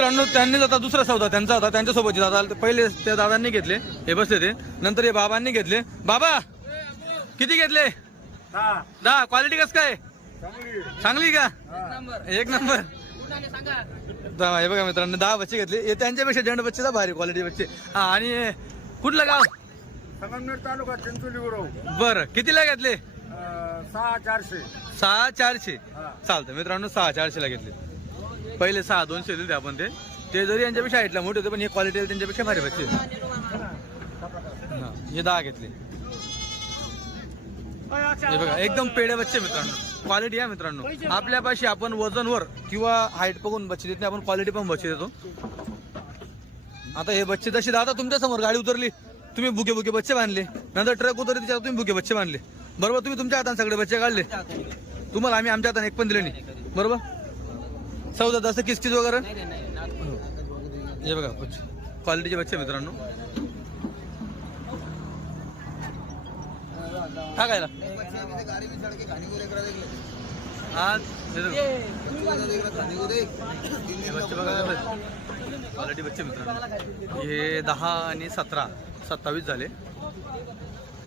मित्रांनो त्यांनीच आता दुसरा सौदा त्यांचा होता, त्यांच्यासोबतचे दादा पहिले त्या दादांनी घेतले, हे बसले ते, नंतर हे बाबांनी घेतले. बाबा किती घेतले? 10. क्वालिटी कसं काय? चांगली का? एक नंबर. हे बघा मित्रांनो 10 बच्चे घेतले, हे त्यांच्यापेक्षा जंड बच्चे तर भारी क्वालिटी बच्चे. हा आणि कुठलं गाव? संगमनेर तालुका चिंचोली गुरव. बरं कितीला घेतले? 6400. 6400. चालतं मित्रांनो 6400 ला घेतले. पहिले 6200 दिले आपण ते जरी यांच्यापेक्षा हाईटला मोठे होते पण हे क्वालिटी त्यांच्यापेक्षा भारी बच्चे. हे 10 घेतले. हे बघा एकदम पेढे बच्चे मित्रांनो, क्वालिटी आहे मित्रांनो. आपल्यापाशी आपण वजनवर किंवा हाईट बघून बच्चे देत नाही, आपण क्वालिटी पण बच्चे देतो. आता हे बच्चे तसे दादा तुमच्या समोर गाडी उतरली, तुम्ही बुके बुके बच्चे बांधले, नंतर ट्रक उतरली त्याच्यावर तुम्ही बुके बच्चे बांधले, बरोबर. तुम्ही तुमच्या हाताने सगळे बच्चे काढले, तुम्हाला आम्ही आमच्या हाताने एक पण दिले नाही, बरोबर. सौदा जसं किसकिस वगैरे. हे बघा क्वालिटीचे बच्चे मित्रांनो. टाकायला आज क्वालिटी बच्चे मित्रांनो. हे 10 आणि 17 27 झाले.